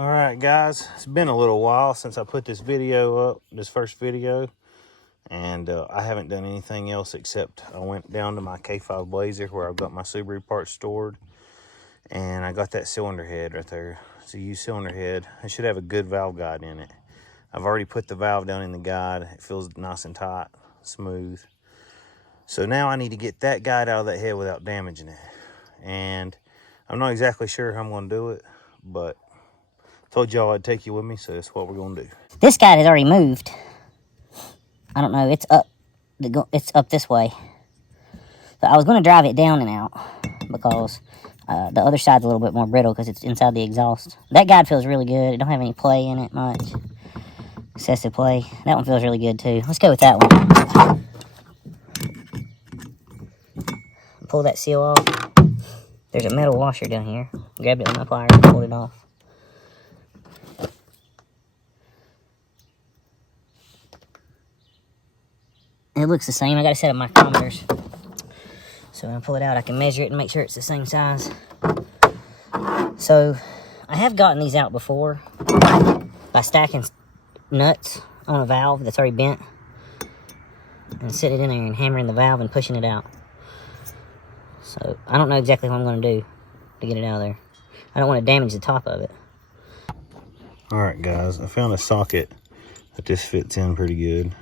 All right, guys, it's been a little while since I put this video up, this first video, and I haven't done anything else except I went down to my K5 Blazer where I've got my Subaru parts stored, and I got that cylinder head right there. It's a used cylinder head. It should have a good valve guide in it. I've already put the valve down in the guide. It feels nice and tight, smooth. So now I need to get that guide out of that head without damaging it. And I'm not exactly sure how I'm going to do it, but told y'all I'd take you with me, so that's what we're going to do. This guide has already moved. I don't know, it's up. It's up this way. So I was going to drive it down and out because the other side's a little bit more brittle because it's inside the exhaust. That guide feels really good. It don't have any play in it much. Excessive play. That one feels really good too. Let's go with that one. Pull that seal off. There's a metal washer down here. Grabbed it with my pliers and pulled it off. It looks the same. I gotta set up my micrometers. So when I pull it out, I can measure it and make sure it's the same size. So I have gotten these out before by stacking nuts on a valve that's already bent and sitting it in there and hammering the valve and pushing it out. So I don't know exactly what I'm going to do to get it out of there. I don't want to damage the top of it. All right, guys, I found a socket that this fits in pretty good.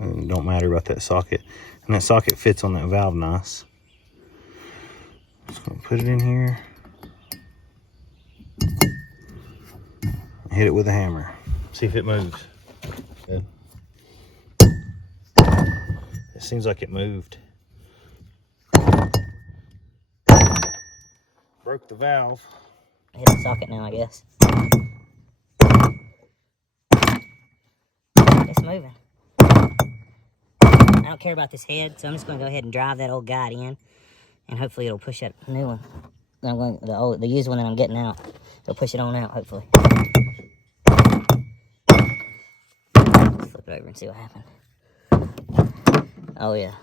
It don't matter about that socket. And that socket fits on that valve nice. Just gonna put it in here. Hit it with a hammer. See if it moves. Good. It seems like it moved. Broke the valve. Hit the socket now, I guess. It's moving. I don't care about this head, so I'm just going to go ahead and drive that old guide in, and hopefully it'll push that new one. The used one that I'm getting out. It'll push it on out, hopefully. Flip it over and see what happens. Oh yeah.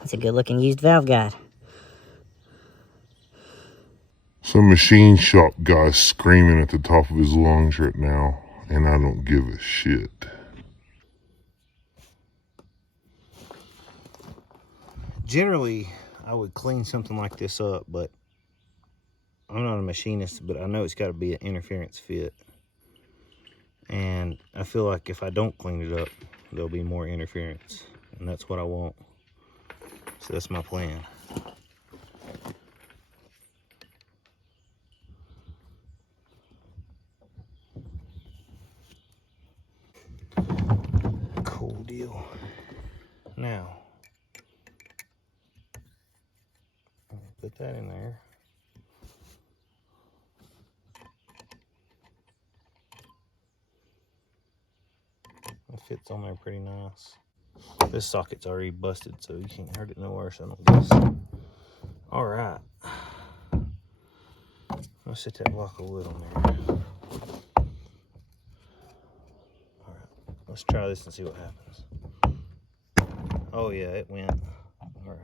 That's a good looking used valve guide. Some machine shop guy's screaming at the top of his lungs right now, and I don't give a shit. Generally, I would clean something like this up, but I'm not a machinist, but I know it's got to be an interference fit. And I feel like if I don't clean it up, there'll be more interference. And that's what I want. So that's my plan. Cool deal. Now, put that in there. It fits on there pretty nice. This socket's already busted, so you can't hurt it no worse, I don't guess. All right. I'll set that block of wood on there. All right, let's try this and see what happens. Oh yeah, it went. All right.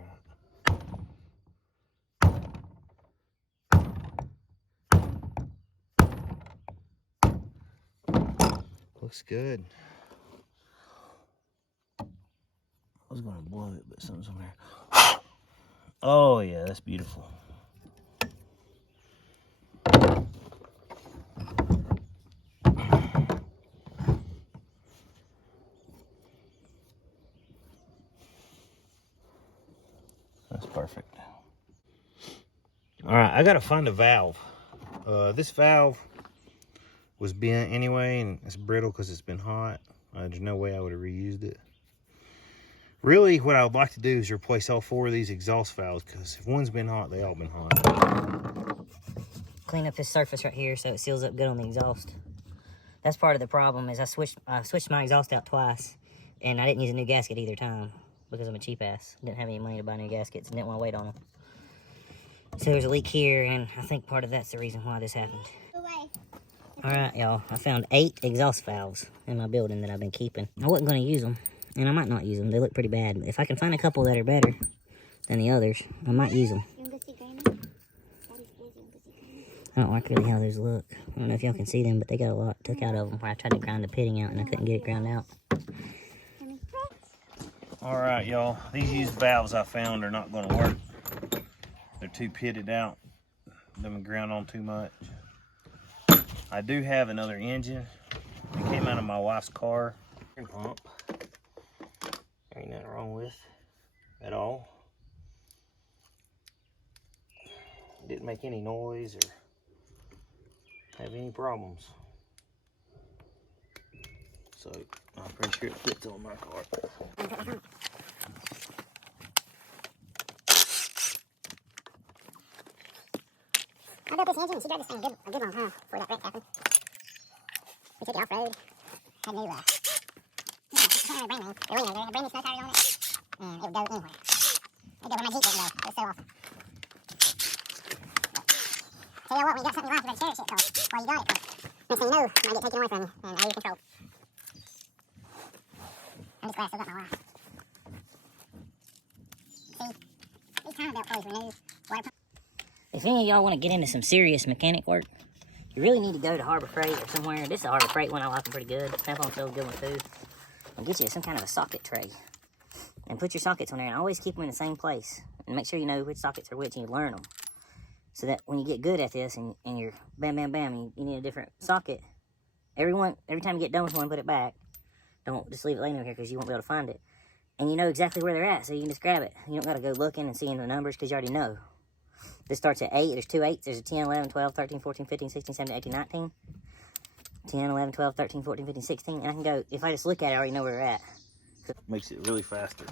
Looks good. I was gonna blow it, but something's on there. Oh yeah, that's beautiful. That's perfect. All right, I gotta find a valve. This valve was bent anyway, and it's brittle because it's been hot. There's no way I would have reused it. Really, what I would like to do is replace all 4 of these exhaust valves, because if one's been hot, they all been hot. Clean up this surface right here so it seals up good on the exhaust. That's part of the problem is I switched my exhaust out twice, and I didn't use a new gasket either time because I'm a cheap ass. Didn't have any money to buy new gaskets and didn't want to wait on them. So there's a leak here, and I think part of that's the reason why this happened. Alright, y'all. I found 8 exhaust valves in my building that I've been keeping. I wasn't going to use them, and I might not use them. They look pretty bad. But if I can find a couple that are better than the others, I might use them. I don't like really how those look. I don't know if y'all can see them, but they got a lot took out of them where I tried to grind the pitting out and I couldn't get it ground out. All right, y'all. These used valves I found are not going to work. They're too pitted out. Them ground on too much. I do have another engine. It came out of my wife's car. Pump. There ain't nothing wrong with at all. Didn't make any noise or have any problems. So I'm pretty sure it fits on my car. I built this engine and she drove this thing a good long time before that wreck happened. We took it off-road. Had new, I can't remember the brand name. But we know, there had brand new snow tires on it. And it would go anywhere. It'd go where my Jeep wouldn't go. It was so awesome. Tell you what, when you got something you like, you better cherish it, because while you got it, next thing you know, it might get taken away from you and out of your control. I'm just glad I still got my wife. See, these time belt clothes were new. Water pump. If any of y'all want to get into some serious mechanic work, you really need to go to Harbor Freight or somewhere. This is a Harbor Freight one. I like them pretty good. Snap-on sells good one too. And get you some kind of a socket tray. And put your sockets on there and always keep them in the same place. And make sure you know which sockets are which and you learn them. So that when you get good at this and you're bam, bam, bam, you need a different socket. Every time you get done with one, put it back. Don't just leave it laying over here because you won't be able to find it. And you know exactly where they're at, so you can just grab it. You don't got to go looking and seeing the numbers because you already know. This starts at 8. There's 2 8s. There's a 10, 11, 12, 13, 14, 15, 16, 17, 18, 19. 10, 11, 12, 13, 14, 15, 16. And I can go, if I just look at it, I already know where they're at. Makes it really faster.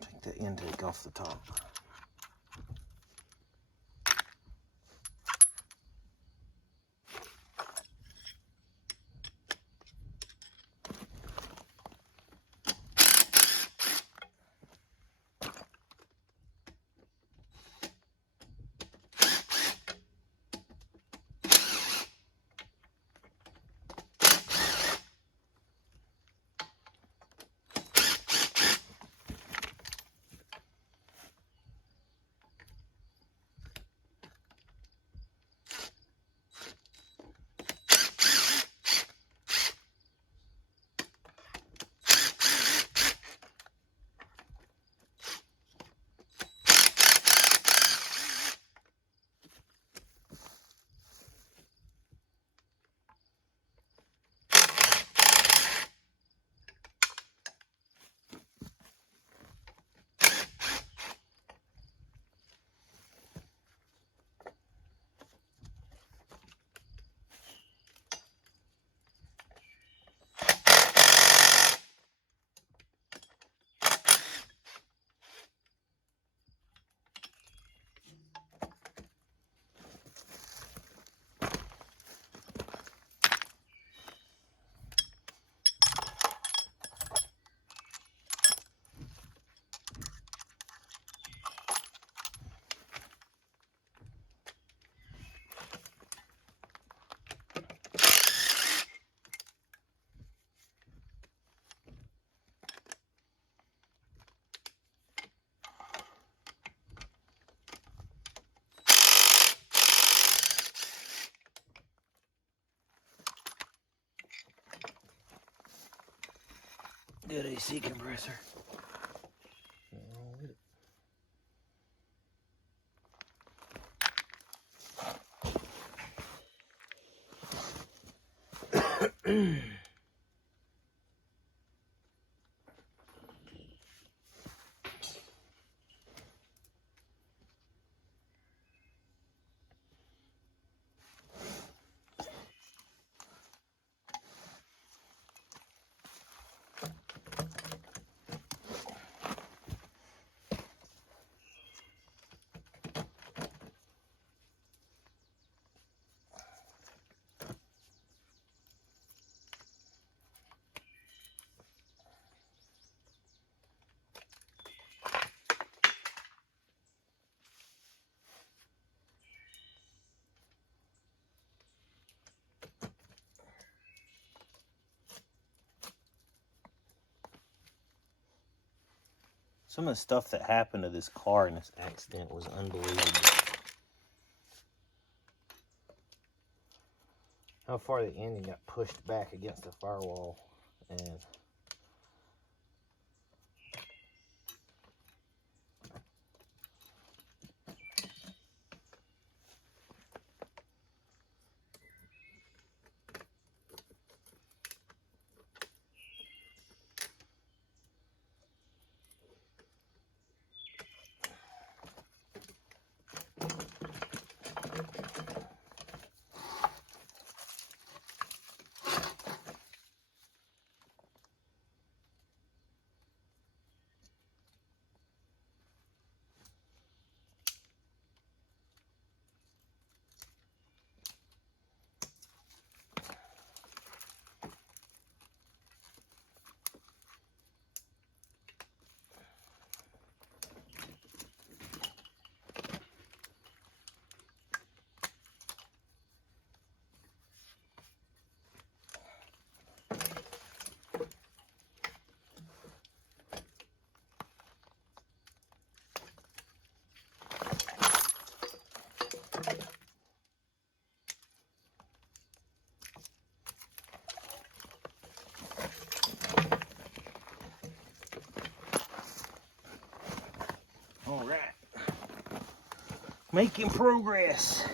Take the intake off the top. Good AC compressor. Nothing wrong with it. Some of the stuff that happened to this car in this accident was unbelievable. How far the engine got pushed back against the firewall, and all right, making progress.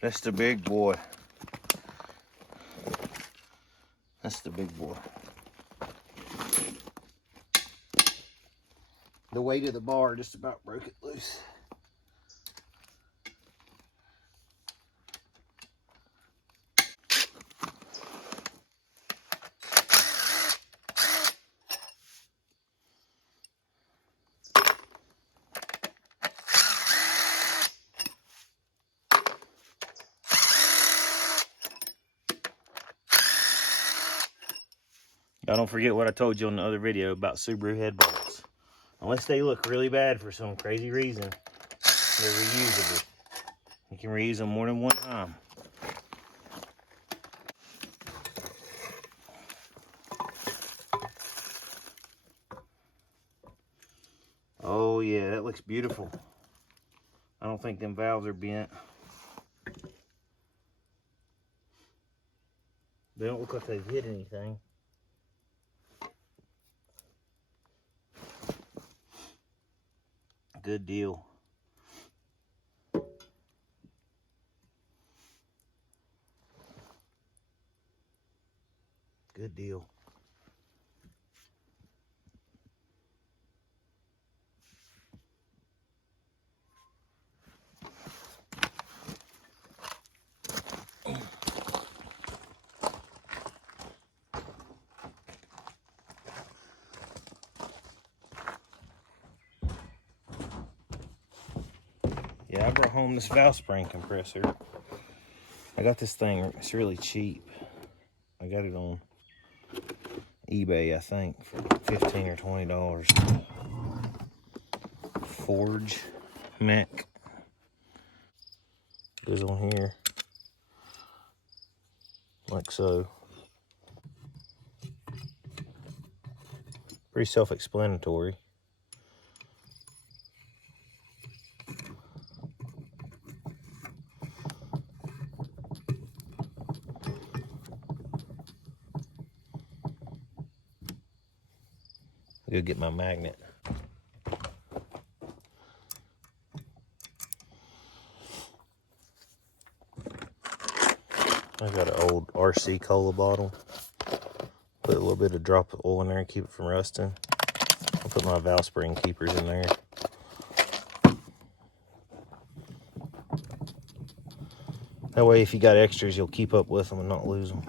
That's the big boy. That's the big boy. The weight of the bar just about broke it loose. Y'all don't forget what I told you on the other video about Subaru head bolts. Unless they look really bad for some crazy reason, they're reusable. You can reuse them more than one time. Oh yeah, that looks beautiful. I don't think them valves are bent. They don't look like they've hit anything. Good deal. Good deal. Yeah, I brought home this valve spring compressor. I got this thing, it's really cheap. I got it on eBay, I think, for $15 or $20. Forge mech. Goes on here, like so. Pretty self-explanatory. Go get my magnet. I got an old RC cola bottle. Put a little bit of drop of oil in there and keep it from rusting. I'll put my valve spring keepers in there. That way if you got extras, you'll keep up with them and not lose them.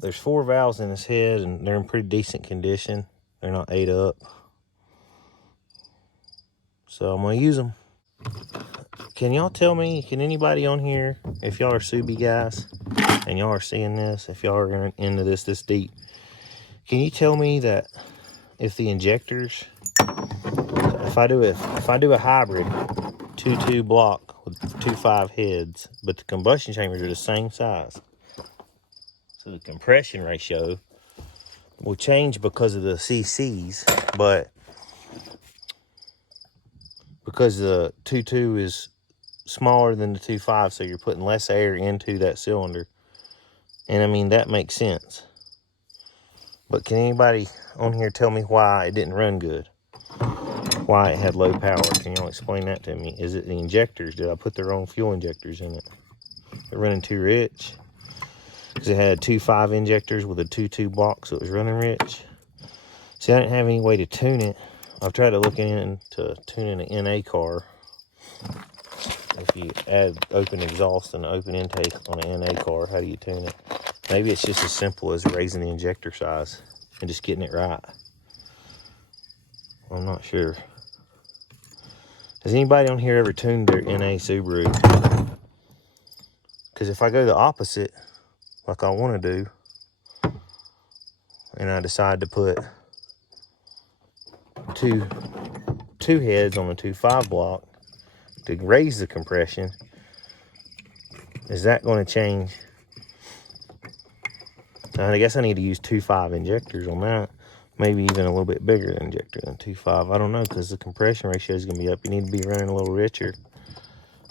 There's 4 valves in this head and they're in pretty decent condition. They're not ate up. So I'm gonna use them. Can y'all tell me, can anybody on here, if y'all are Subi guys and y'all are seeing this, if y'all are into this deep, can you tell me that if the injectors, if I do a hybrid 2.2 block with 2.5 heads, but the combustion chambers are the same size, So the compression ratio will change because of the CCs, but because the 2.2 is smaller than the 2.5, so you're putting less air into that cylinder. And I mean, that makes sense. But can anybody on here tell me why it didn't run good? Why it had low power? Can y'all explain that to me? Is it the injectors? Did I put the wrong fuel injectors in it? They're running too rich. Because it had 2.5 injectors with a 2.2 block, so it was running rich. See, I didn't have any way to tune it. I've tried to look into tuning an NA car. If you add open exhaust and open intake on an NA car, how do you tune it? Maybe it's just as simple as raising the injector size and just getting it right. I'm not sure. Has anybody on here ever tuned their NA Subaru? Because if I go the opposite, like I want to do, and I decide to put two heads on a 2.5 block to raise the compression, is that going to change? I guess I need to use 2.5 injectors on that. Maybe even a little bit bigger injector than 2.5. I don't know, because the compression ratio is going to be up. You need to be running a little richer.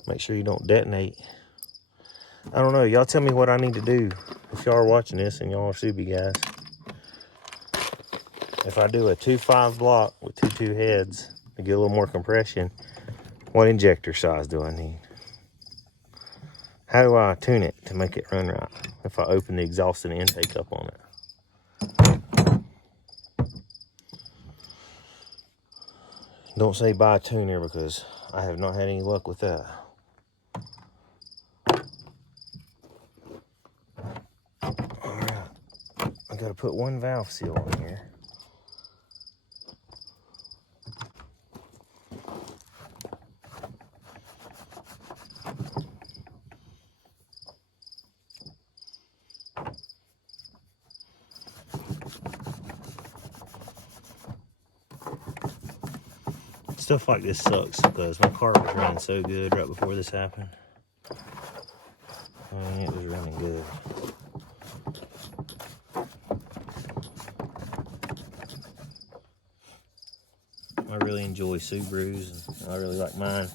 Make sure you don't detonate. I don't know. Y'all tell me what I need to do. If y'all are watching this and y'all are Subi guys. If I do a 2.5 block with 2.2 heads to get a little more compression, what injector size do I need? How do I tune it to make it run right if I open the exhaust and the intake up on it? Don't say buy a tuner, because I have not had any luck with that. Alright, I gotta put one valve seal on here. Stuff like this sucks because my car was running so good right before this happened. I mean, it was running good. I really enjoy Subarus, and I really like mine.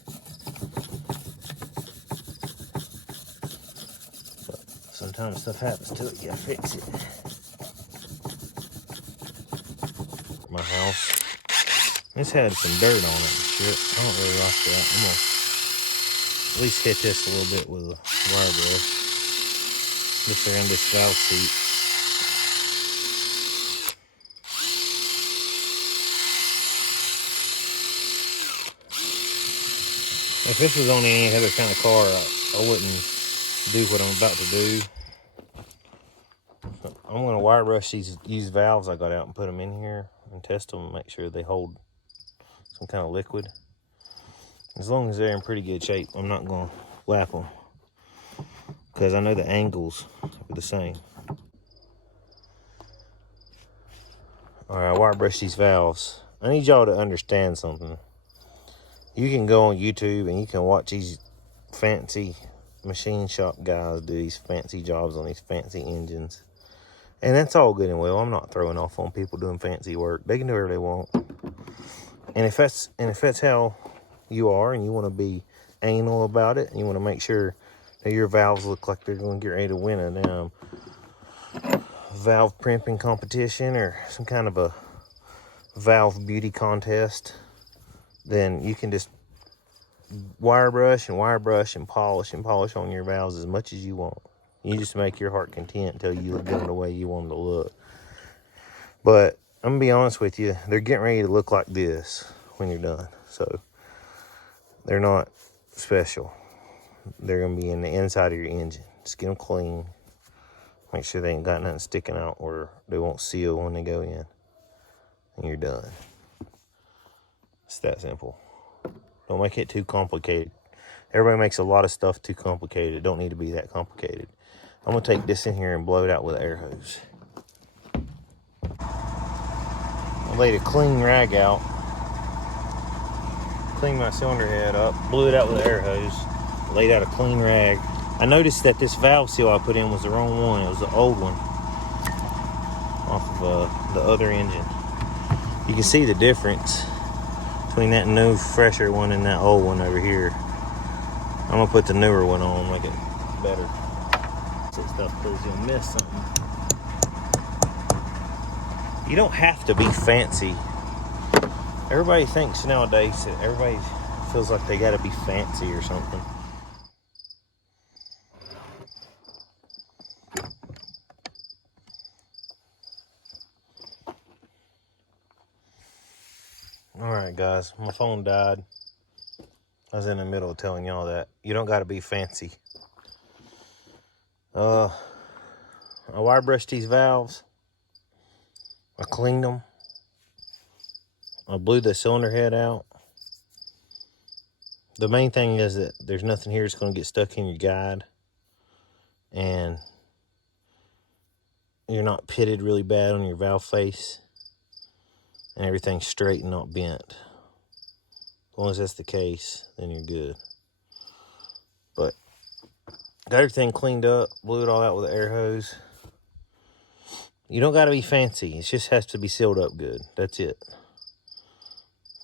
But sometimes stuff happens to it, you gotta fix it. My house. This had some dirt on it. Shit. I don't really like that. I'm gonna at least hit this a little bit with a wire brush. Just around this valve seat. If this was on any other kind of car, I wouldn't do what I'm about to do. So I'm gonna wire brush these valves I got out and put them in here and test them and make sure they hold some kind of liquid. As long as they're in pretty good shape, I'm not gonna lap them, because I know the angles are the same. All right, wire brush these valves. I need y'all to understand something. You can go on YouTube and you can watch these fancy machine shop guys do these fancy jobs on these fancy engines. And that's all good and well. I'm not throwing off on people doing fancy work. They can do whatever they want. And if that's how you are, and you want to be anal about it, and you want to make sure that your valves look like they're going to get ready to win a valve primping competition or some kind of a valve beauty contest, then you can just wire brush and polish on your valves as much as you want. You just make your heart content until you look good the way you want them to look. But I'm gonna be honest with you, they're getting ready to look like this when you're done. So they're not special. They're gonna be in the inside of your engine. Just get them clean. Make sure they ain't got nothing sticking out or they won't seal when they go in. And you're done. It's that simple. Don't make it too complicated. Everybody makes a lot of stuff too complicated. It don't need to be that complicated. I'm gonna take this in here and blow it out with an air hose. I laid a clean rag out, cleaned my cylinder head up, blew it out with an air hose, laid out a clean rag, I noticed that this valve seal I put in was the wrong one. It was the old one off of the other engine. You can see the difference between that new, fresher one and that old one over here. I'm gonna put the newer one on, make it better. So stuff because you'll miss something. You don't have to be fancy. Everybody thinks nowadays that everybody feels like they gotta be fancy or something. Alright guys, my phone died. I was in the middle of telling y'all that. You don't gotta be fancy. I wire brushed these valves. I cleaned them. I blew the cylinder head out. The main thing is that there's nothing here that's going to get stuck in your guide. And you're not pitted really bad on your valve face. And everything's straight and not bent. As long as that's the case, then you're good. But got everything cleaned up. Blew it all out with an air hose. You don't got to be fancy. It just has to be sealed up good. That's it.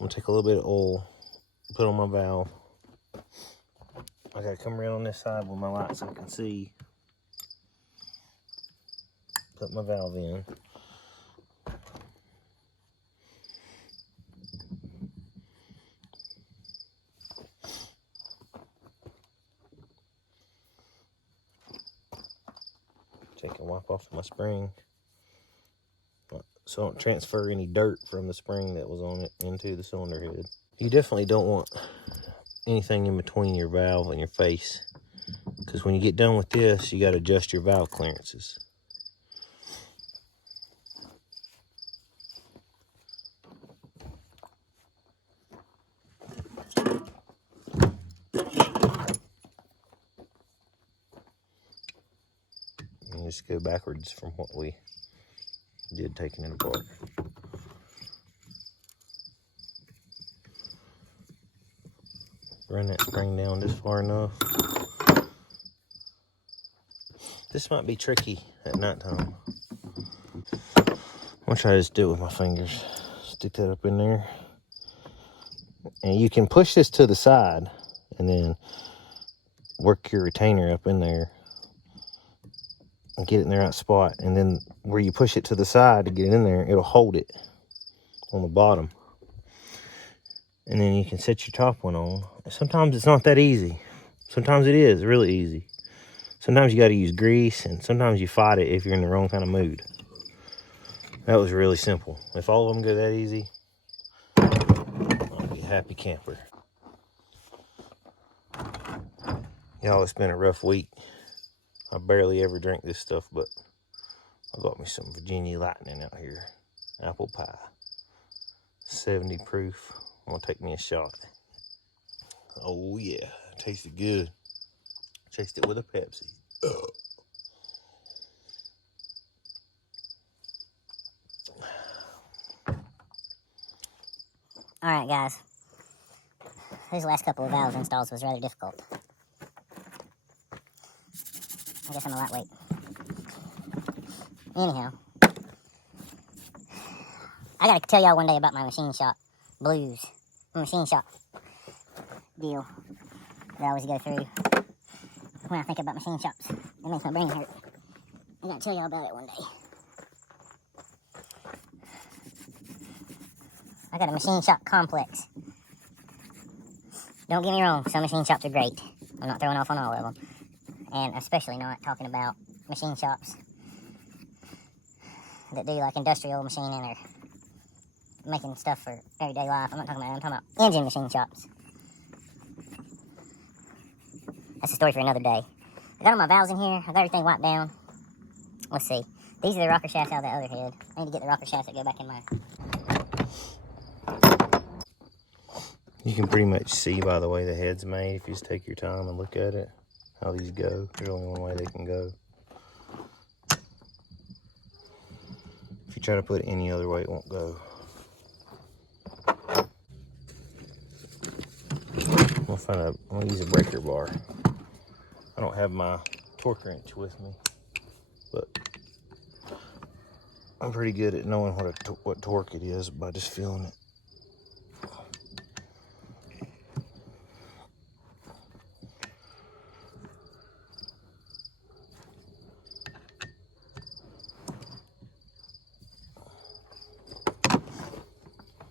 I'm going to take a little bit of oil. Put on my valve. I gotta come around on this side with my light so I can see. Put my valve in. Take a wipe off my spring so I don't transfer any dirt from the spring that was on it into the cylinder head. You definitely don't want anything in between your valve and your face, because when you get done with this, you got to adjust your valve clearances. And just go backwards from what we did taking it apart. Run that spring down just far enough. This might be tricky at nighttime. I'm gonna try to just do it with my fingers. Stick that up in there. And you can push this to the side and then work your retainer up in there and get it in the right spot. And then where you push it to the side to get it in there, it'll hold it on the bottom. And then you can set your top one on. Sometimes it's not that easy. Sometimes it is really easy. Sometimes you got to use grease, and sometimes you fight it if you're in the wrong kind of mood. That was really simple. If all of them go that easy, I'll be a happy camper. Y'all, it's been a rough week. I barely ever drink this stuff, but I got me some Virginia Lightning out here. Apple pie. 70 proof. I'm gonna take me a shot. Oh yeah, tasted good. Chased it with a Pepsi. Alright guys, these last couple of valve installs was rather difficult. I guess I'm a lightweight. Anyhow, I gotta tell y'all one day about my machine shop blues. My machine shop deal that I always go through when I think about machine shops. It makes my brain hurt. I gotta tell y'all about it one day. I got a machine shop complex. Don't get me wrong, some machine shops are great. I'm not throwing off on all of them. And especially not talking about machine shops that do like industrial machining or making stuff for everyday life. I'm not talking about that. I'm talking about engine machine shops. That's a story for another day. I got all my valves in here. I got everything wiped down. Let's see. These are the rocker shafts out of the other head. I need to get the rocker shafts that go back in my... You can pretty much see by the way the head's made, if you just take your time and look at it, how these go. There's only one way they can go. If you try to put it any other way, it won't go. I'm gonna use a breaker bar. I don't have my torque wrench with me, but I'm pretty good at knowing what torque it is by just feeling it.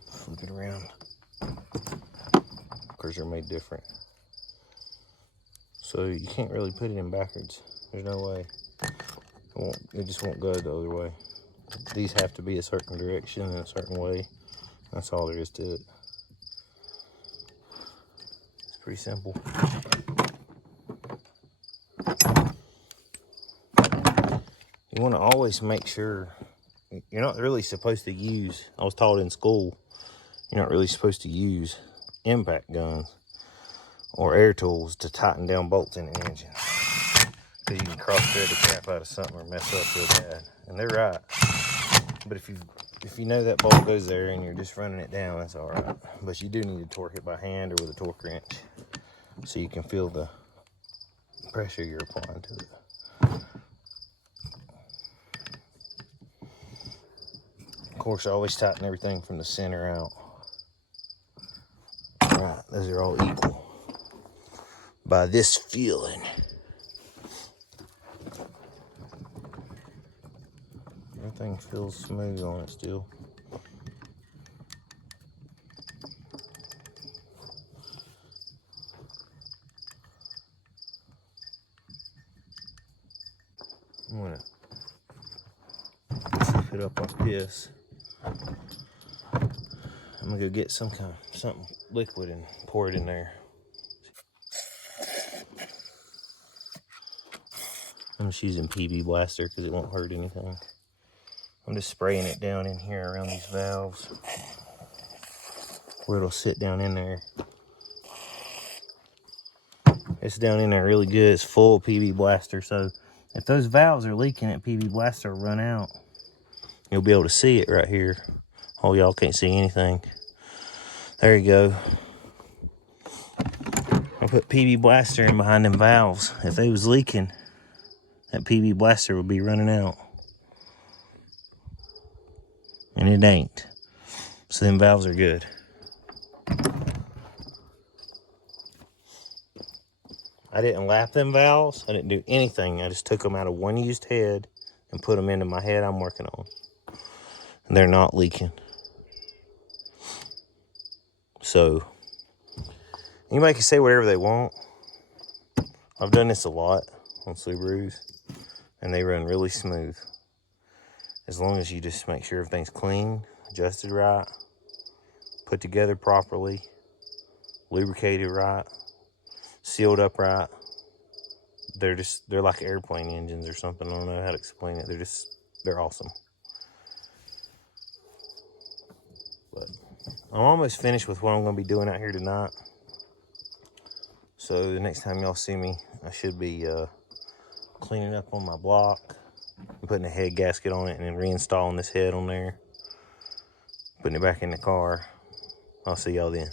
Flip it around. Because they're made different. So you can't really put it in backwards. There's no way. It just won't go the other way. These have to be a certain direction and a certain way. That's all there is to it. It's pretty simple. You want to always make sure you're not really supposed to use, I was taught in school, you're not really supposed to use impact guns or air tools to tighten down bolts in the engine. Because you can cross-thread the crap out of something or mess up real bad. And they're right. But if you know that bolt goes there and you're just running it down, that's all right. But you do need to torque it by hand or with a torque wrench so you can feel the pressure you're applying to it. Of course, I always tighten everything from the center out. All right, those are all equal by this feeling. Everything feels smooth on it still. I'm gonna flip it up like this. I'm gonna go get something liquid and pour it in there. I'm just using PB Blaster because it won't hurt anything. I'm just spraying it down in here around these valves where it'll sit down in there. It's down in there really good. It's full of PB Blaster, so if those valves are leaking at PB Blaster run out, you'll be able to see it right here. Oh, y'all can't see anything. There you go. I put PB Blaster in behind them valves. If they was leaking, that PB Blaster would be running out. And it ain't. So them valves are good. I didn't lap them valves. I didn't do anything. I just took them out of one used head and put them into my head I'm working on. And they're not leaking. So, anybody can say whatever they want. I've done this a lot on Subarus, and they run really smooth. As long as you just make sure everything's clean, adjusted right, put together properly, lubricated right, sealed up right. They're like airplane engines or something. I don't know how to explain it. They're awesome. But I'm almost finished with what I'm going to be doing out here tonight. So the next time y'all see me, I should be cleaning up on my block, putting a head gasket on it, and then reinstalling this head on there, putting it back in the car. I'll see y'all then.